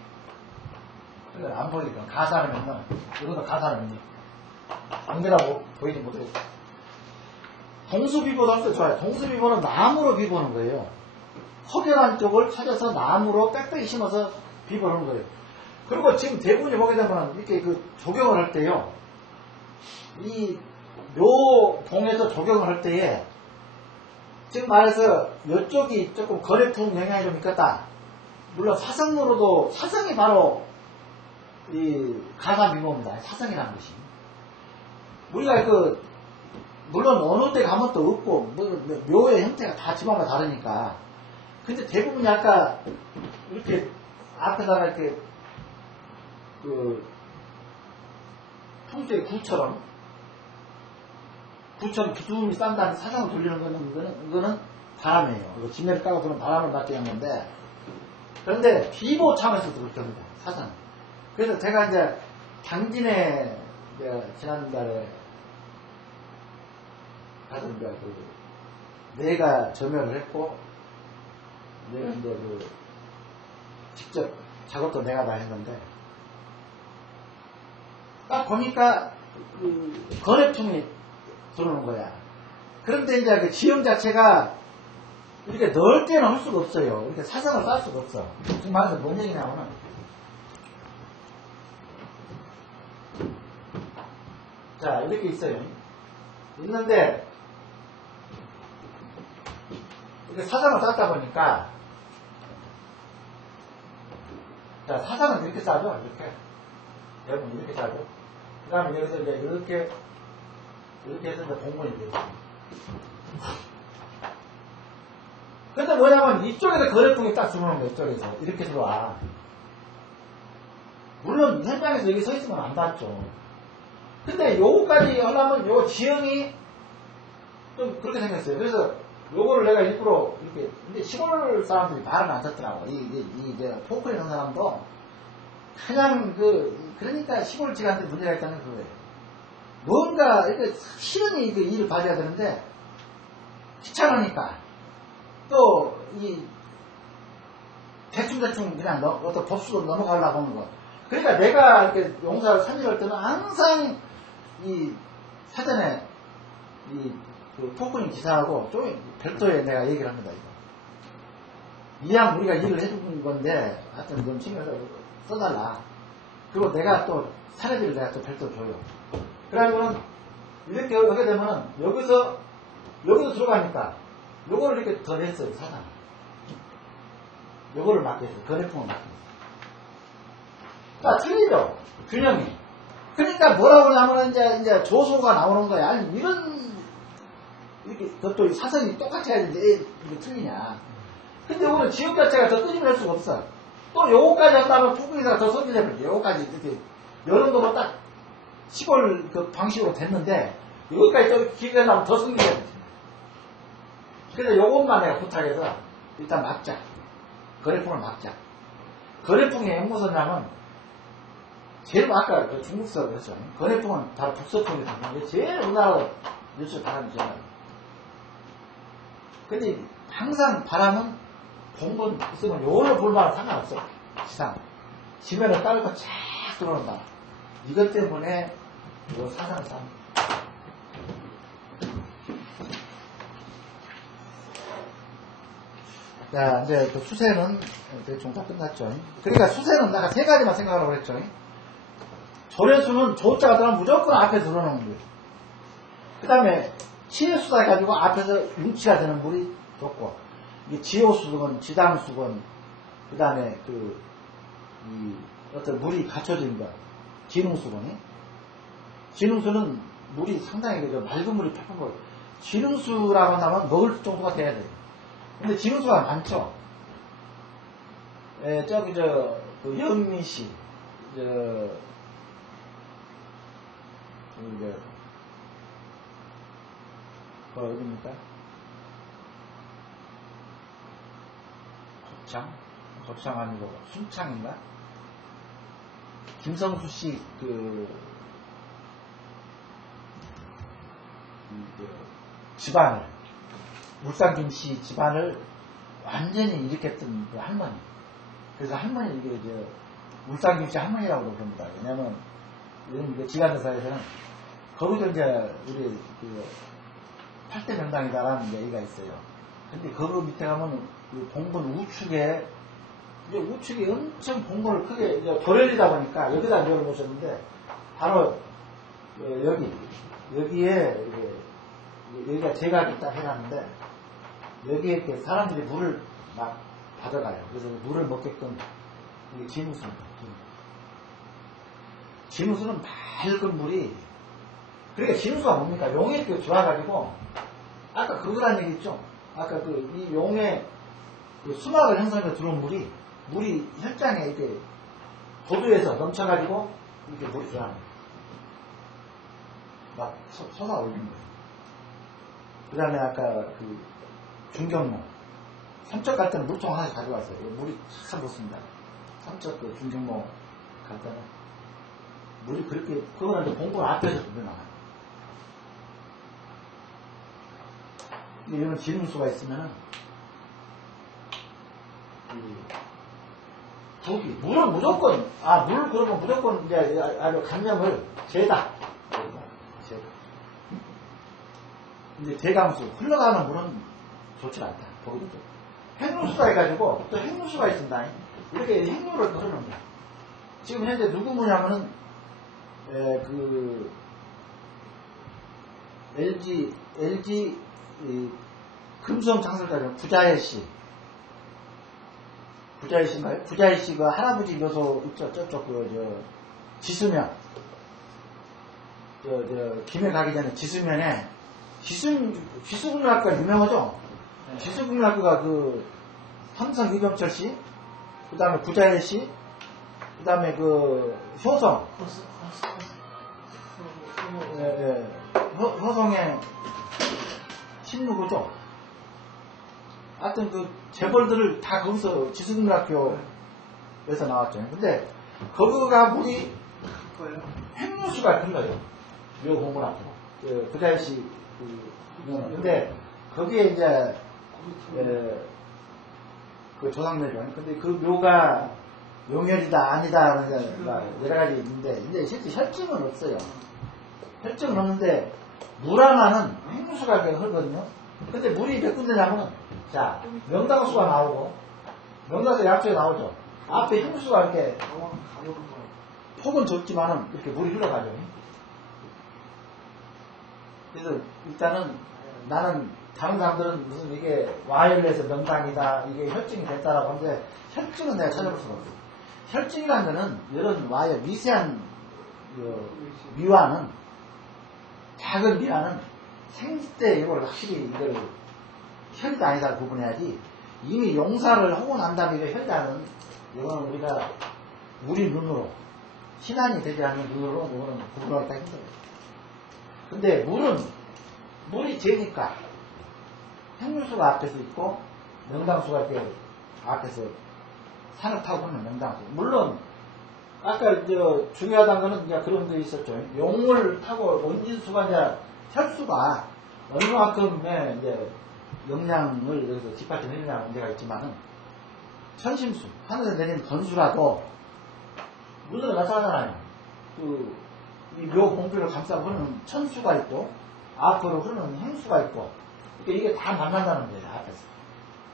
그러니까 안 보이니까 가산하면은 이것도 가산하면 안되라 보이지 못하겠어. 동수비보도 할 때 좋아요. 동수비보는 나무로 비보는 거예요. 확연한 쪽을 찾아서 나무로 빽빽이 심어서 비보는 거예요. 그리고 지금 대부분이 보게 되면 이렇게 조경을 할 때요. 이 묘봉에서 조경을 할 때에 지금 말해서 이쪽이 조금 거래풍 영향이 좀 있겠다. 물론 사성으로도 사성이 바로 이 가산비보입니다. 사성이라는 것이. 우리가 물론 어느 때 가면 또 없고 묘의 형태가 다 집마다 다르니까. 근데 대부분이 아까 이렇게 앞에다가 이렇게 평소에 구처럼 두툼이 싼다는 사상을 돌리는 거는 이거는 바람이에요. 그리고 진내를 까고 그런 바람을 맞게 한 건데, 그런데 비보 차원에서도 그렇게 합니다. 사상. 그래서 제가 이제 당진에 지난달에 가서 이제 내가 점유를 했고, 내가 이제 직접 작업도 내가 다 했는데, 딱 보니까 거래품이 들어오는 거야. 그런데 이제 그 지형 자체가 이렇게 넓게는 할 수가 없어요. 이렇게 사상을 쌓을 수가 없어. 지금 말해서 뭔 얘기냐면은, 자, 이렇게 있어요. 있는데, 이렇게 사상을 쌓다 보니까, 자, 사상은 이렇게 짜죠. 이렇게. 여러분, 이렇게 짜죠. 그 다음에 여기서 이제 이렇게 해서 이제 공문이 되죠. 근데 뭐냐면 이쪽에서 거래통이 딱 들어오는 거예요. 이쪽에서. 이렇게 들어와. 물론 현장에서 여기 서 있으면 안 닿죠. 근데 요거까지 하려면 요 지형이 좀 그렇게 생겼어요. 그래서 요거를 내가 일부러 이렇게, 근데 시골 사람들이 말은 안 듣더라고. 이제 포크를 하는 사람도 그냥 그러니까 시골지간들이 문제가 있다는 그거예요. 뭔가 이렇게 실은이 그 일을 봐줘야 되는데 귀찮으니까 또 대충 그냥 어떤 법수로 넘어가려고 하는 거. 그러니까 내가 이렇게 용사를参일할 때는 항상 이 사전에 그 토크닝 기사하고 좀 별도에 내가 얘기를 합니다. 이왕 우리가 일을 해주는 건데 하여튼 좀 신경 써달라. 그리고 내가 또 사례들을 내가 또 별도로 줘요. 그러면 이렇게 하게 되면은 여기서 들어가니까 요거를 이렇게 더 냈어요. 사장. 요거를 맡겼어요. 거래품을 맡겼어요. 자, 틀리죠? 균형이. 그러니까 뭐라고 하냐면 이제 조소가 나오는 거야. 아니, 이렇게 또 사선이 똑같이 해야지 이게 틀리냐. 근데 오늘 지역 자체가 더 끄집어낼 수가 없어. 또 요거까지 한다면 북극이가 더 선진해버려. 요거까지 이렇게 요 정도면 딱 시골 그 방식으로 됐는데 요거까지 또 기계가 나면 더 선진해버려. 그래서 요것만 내가 부탁해서 일단 막자. 거래풍을 막자. 거래풍의 연구선장은 제일 아까 그 중국서 그랬죠. 거래풍은 다 북서풍이 담는 게 제일 우리나라로 뉴스 바람이 좋아요. 근데 항상 바람은 봉건 있으면 요걸로 볼만한 상관없어. 지상. 지면에 따를 거 쫙 들어온다. 이것 때문에 요 사상을 쌉니다. 자, 이제 그 수세는 대충 다 끝났죠. 그러니까 수세는 내가 세 가지만 생각하라고 했죠. 조례수는 조자가 들어가면 무조건 앞에 들어오는 거예요. 그 다음에 치해수사 해가지고 앞에서 융치가 되는 물이 좋고, 이게 지호수건, 지당수건, 그 다음에 어떤 물이 갖춰진 거, 진흥수건이. 진흥수는 물이 상당히 맑은 물이 팍팍 보여요. 진흥수라고 한다면 먹을 정도가 돼야 돼요. 근데 진흥수가 많죠. 저기 그 영미시, 어디입니까? 거창 아니고 순창인가? 김성수 씨 집안을, 울산김씨 집안을 완전히 일으켰던 그 할머니. 그래서 할머니 울산김씨 할머니라고 부릅니다. 왜냐면 이런 지간대사에서는 거기도 이제 우리 8대 명당이다라는 얘기가 있어요. 근데 거기 밑에 가면 봉건 우측에 이제 우측이 엄청 봉건을 크게 도련이다 보니까 여기다 묘를 모셨는데 바로 여기에 여기가 제각이 딱 해놨는데 여기에 이렇게 사람들이 물을 막 받아가요. 그래서 물을 먹게끔 이게 진우수입니다. 진우수는 맑은 물이, 그러니까 진우수가 뭡니까? 용이 이렇게 좋아가지고 아까 그거란 얘기 있죠? 아까 이 용의 수막을 형성해서 들어온 물이 혈장에 이렇게 도두에서 넘쳐가지고 이렇게 물이 들어가는 거예요. 막 솟아올리는 거예요. 그 다음에 아까 중경로 삼척 갈 때는 물통 하나씩 가져왔어요. 물이 참 좋습니다. 삼척 중경로 갈 때는 물이 그렇게, 그거는 봉건 앞에서 들어나가요. 이런 지름수가 있으면은 물은 무조건 물 그러면 무조건 이제 아주 강명을 재다. 근데 대강수 흘러가는 물은 좋지 않다. 거기도 핵물수가 해가지고 또 핵물수가 있습니다. 이렇게 핵물을 흐르는 거야. 지금 현재 누구 뭐냐면은 LG 금수원 창설자죠. 부자혜 씨 부자이신가요? 부자이시 그 할아버지 묘소 있죠? 저쪽 지수면. 김해 가기 전에 지수면에 지수국민학교가 유명하죠? 네. 지수국민학교가 그 삼성 이병철 씨, 그 다음에 부자일 씨, 그 다음에 그 효성. 효성의 친누구죠? 하여튼 그 재벌들을 다 거기서 지수국민학교에서 나왔죠. 근데 거기가 물이 횡무수가 큰 거예요. 묘 공문학교. 부자일시 근데 거기에 이제 그 조상묘죠. 근데 그 묘가 용혈이다 아니다 여러 가지 있는데 근데 실제 혈증은 없어요. 혈증은 없는데 물 하나는 횡무수가 흐르거든요. 근데 물이 몇 군데냐면 자 명당수가 나오고 명당수 약초에 나오죠. 앞에 횡무수가 이렇게 폭은 적지만은 이렇게 물이 흘러가죠. 그래서 일단은 나는 다른 사람들은 무슨 이게 와열해서 명당이다 이게 혈증이 됐다라고 하는데 혈증은 내가 찾아볼 수가 없어. 혈증이라는 거는 이런 와열 미세한 미화는 작은 미화는 생지 때 이걸 확실히 이걸 혈이다 아니다 구분해야지 이미 용사를 하고 난 다음에 이거 혈이다는 이거는 우리가 우리 눈으로 신안이 되지 않는 눈으로 이거는 구분하기가 힘들어요. 근데 물이 재니까 횡무수가 앞에서 있고 명당수가 이렇게 앞에서 산을 타고 오는 명당수. 물론 아까 중요하다는 거는 이제 그런 게 있었죠. 용을 타고 원진수가 이제 혈수가 얼마만큼의 이제 영양을 여기서 뒷받침해주냐는 문제가 있지만은 천심수 하늘에 내린 건수라도 물론 마찬가지잖아요. 이 묘 공주를 감싸고 흐르는 천수가 있고 앞으로 흐르는 행수가 있고 그러니까 이게 다 만난다는 거예요. 앞에서.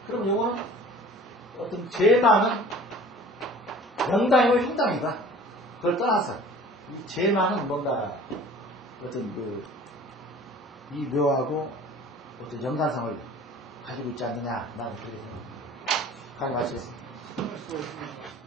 그럼 이거는 어떤 제만은 명당이고 형당이다. 그걸 떠나서 이 제만은 뭔가 어떤 이 묘하고 어떤 연관성을 가지고 있지 않느냐 나는 그렇게 생각합니다. 강의 마치겠습니다.